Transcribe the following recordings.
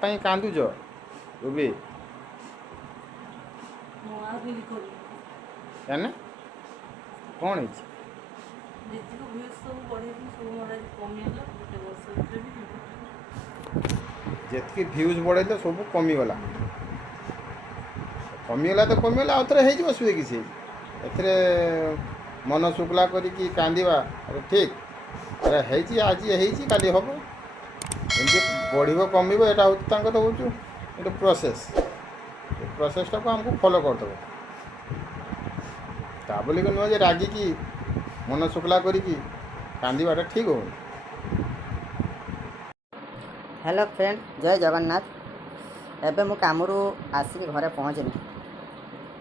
ପାଇଁ କାନ୍ଦୁଛ ରୁବି? ଜାନେ କ'ଣ ହେଇଛି? ଯେତିକି ଭ୍ୟୁଜ୍ ବଢ଼େଇଲେ ସବୁ କମିଗଲା। କମିଗଲା ତ କମିଗଲା, ଆଉ ଥରେ ହେଇଯିବ ଅସୁବିଧା କିଛି ଏଥିରେ ମନ ଶୁକ୍ଲା କରିକି କାନ୍ଦିବା ଠିକ୍? ଆରେ ହେଇଛି, ଆଜି ହେଇଛି କାଲି ହେବ, ଏମିତି ବଢ଼ିବ କମିବ, ଏଇଟା ହେଉଛି ତାଙ୍କର ହେଉଛି ଗୋଟେ ପ୍ରୋସେସ୍। ଏ ପ୍ରୋସେସ୍ଟାକୁ ଆମକୁ ଫଲୋ କରିଦେବ। ତା ବୋଲିକି ନୁହେଁ ଯେ ରାଗିକି ମନ ଶୁକ୍ଲା କରିକି କାନ୍ଦିବାଟା ଠିକ୍ ହେଉନି। हेलो फ्रेंड, जय जगन्नाथ। एबे मु कामरू आसिक घरे पहुँचनी।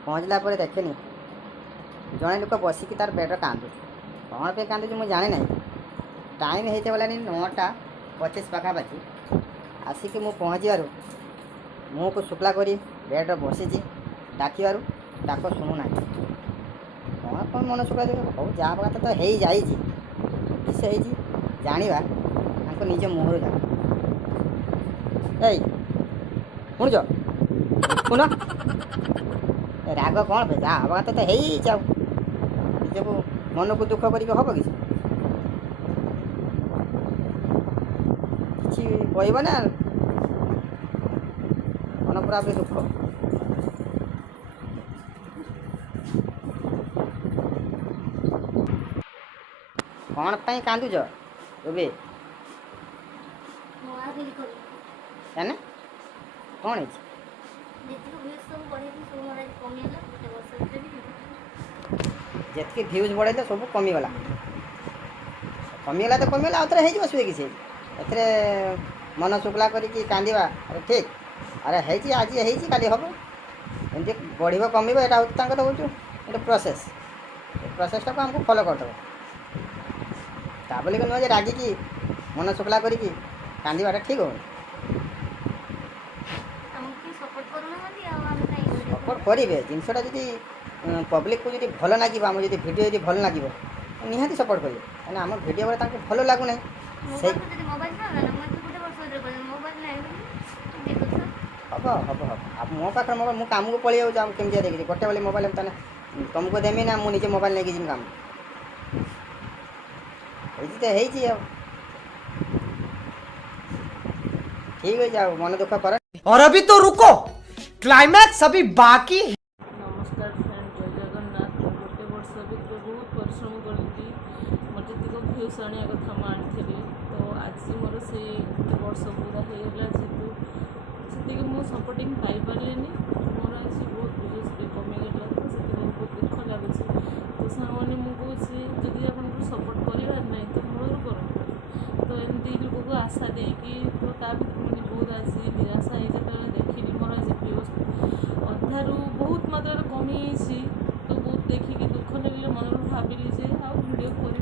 पहुँचला पर देखनी जड़े लोक बसिक तार बेड कांदु। कौन पे कांदुची मुझे जाने ना। टाइम होते गलानी 9:25 पाखापाखि। आसिक मु पहुँचवर मुँह को शुक्ला करी बेड बसी डाकवर डाक शुणुना। कौन कौन मन शुक्ला देखे हूँ जहाँ बात तो हो जाए किस जाना निज मुहर जाना। शुणुच शुण राग कौन पे जहाँ हवा तो हो जाऊ निज को मन को दुख करके हम कि कहब ना मन पूरा भी दुख। कौन पे कांदुच रुबी? जाने कौन है? जितकी भ्यूज बढ़े सब कमिगला। कमिगला तो कमिगला, आउ थे हो असुविधा किसी एथिरे मन शुक्ला करके कांदिबा ठीक? अरे ହେଇଛି ଆଜି ହେଇଛି କାଲି ହେବ, ଏମିତି ବଢ଼ିବ କମିବ, ଏଇଟା ହେଉଛି ତାଙ୍କର ହେଉଛି ଗୋଟେ ପ୍ରୋସେସ୍। ଏ ପ୍ରୋସେସ୍ଟାକୁ ଆମକୁ ଫଲୋ କରିଦେବ। ତା ବୋଲିକି ନୁହେଁ ଯେ ରାଗିକି ମନ ଶୁକ୍ଲା କରିକି କାନ୍ଦିବାଟା ଠିକ୍ ହେଉନି। सपोर्ट करेंगे जिनसा जी पब्लिक को जी भल लगे, आम जी भिड जी भल लगे निहाती सपोर्ट करेंगे। कहीं आम भिड भल लगुना हम हम हम मो पाखे मोबाइल मुझे कम को पलि जाऊँ केमी देखिए गोटे बोले मोबाइल तुमको देमी ना मुझे मोबाइल लेके जी काम ठीक है जाओ मन दुख कर। और अभी तो रुको, क्लाइमैक्स अभी बाकी है। नमस्कार फ्रेंड, जय जगन्नाथ। गोटे वर्ष भितर बहुत परिश्रम करती मत भ्यूज आने कथा मुझे तो आज मोर से गोटे वर्ष पूरा होगा जेहतु से मुझे सपोर्टिंग पाइपारे मोर आज बहुत भ्यूज कमिगला तो से बहुत दुख लगुच। तो सामने मुझे जदि आप सपोर्ट करार ना तो मूल कर तो एमती लोक को आशा देकी तो ता मैंने बहुत आज निराशा जो देखी मोर आज भ्यूज अधारू बहुत मात्रा कमी तो बहुत देखिकी दुख लगे मन भाविली आउ भिड करी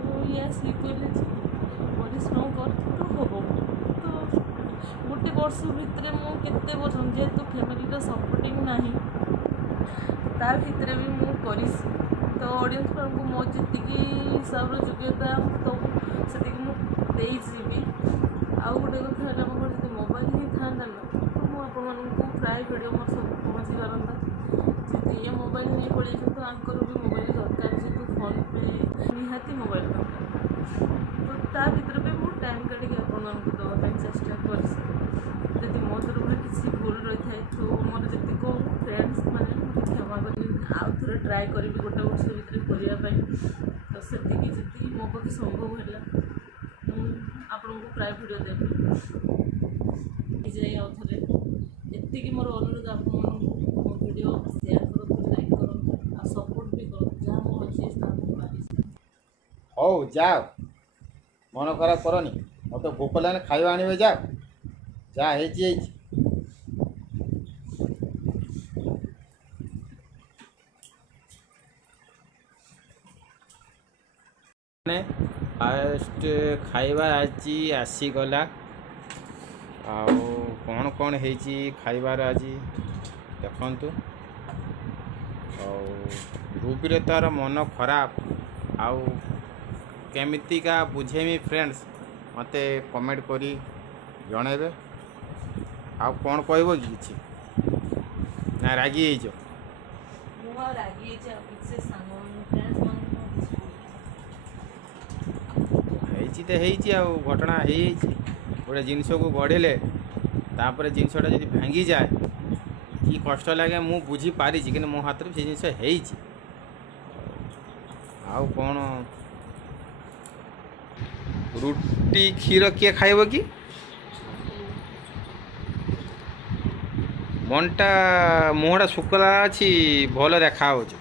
तो या कहले परिश्रम कर तो हम तो गोटे वर्ष भितर मुझे वर्ष जेहेतु फैमिली सपोर्टिंग ना तार भितर भी मुझे तो ऑडियंस को मो जी हिसाब योग्यता तो से मुझे भी आउ गोटे कथा है मोर जो मोबाइल ही था ना तो मुझे प्राय भिड मोर सब पहुँची पारता जी ये मोबाइल नहीं पड़े तो आंकर भी मोबाइल दरकार जेहतु फोन पे निहाती मोबाइल दरकार तो ता भर भी मुझे टाइम काढ़ी आपको देवाई चेष्टा कर मो तरफ किसी भूल रही है तो मोर जी फ्रेंड्स मैंने क्षमा कर आउ थे ट्राए करी गोटे वर्ष भितर करने तो से जी मो पक्षे संभव है आपको प्राय भिड देवी जाए आउ थे एति मोर अनुरोध आप वीडियो शेयर करूँ, लाइक करूँ और सपोर्ट भी करूँ जहाँ मुझे अच्छे ହଉ ଯାଅ, ମନ ଖରାପ କରନି। ମୋତେ ଭୋକ ଲାଗିଲେ ଖାଇବା ଆଣିବେ, ଯାଅ ଯାହା ହେଇଛି ହେଇଛି। फास्ट खाଇବା ଆଜି ଆସିଗଲା। ଆଉ କ'ଣ କ'ଣ ହେଇଛି ଖାଇବାର ଆଜି ଦେଖନ୍ତୁ। ଆଉ ରୁବିରେ ତାର ମନ ଖରାପ ଆଉ କେମିତିକା ବୁଝେଇମି ଫ୍ରେଣ୍ଡସ୍, ମୋତେ କମେଣ୍ଟ କରି ଜଣେଇବେ। ଆଉ କ'ଣ କହିବ କି କିଛି ନା ରାଗି ହେଇଛ? ମୁଁ ଆଉ ରାଗି ହେଇଛି ଆଉ କିଛି ସେ ସାଙ୍ଗମାନଙ୍କୁ ଫ୍ରେଣ୍ଡସ୍ମାନଙ୍କୁ ଆଉ କିଛି କହୁନି। ହେଇଛି ତ ହେଇଛି ଆଉ ଘଟଣା ହେଇଯାଇଛି। ଗୋଟେ ଜିନିଷକୁ ଗଢ଼ିଲେ ତାପରେ ଜିନିଷଟା ଯଦି ଭାଙ୍ଗିଯାଏ କି କଷ୍ଟ ଲାଗେ ମୁଁ ବୁଝିପାରିଛି, କିନ୍ତୁ ମୋ ହାତରେ ସେ ଜିନିଷ ହେଇଛି। ଆଉ କ'ଣ ରୁଟି କ୍ଷୀର କିଏ ଖାଇବ କି? ମନଟା ମୁହଁଟା ଶୁଖିଲା ଅଛି, ଭଲ ଦେଖାହେଉଛି।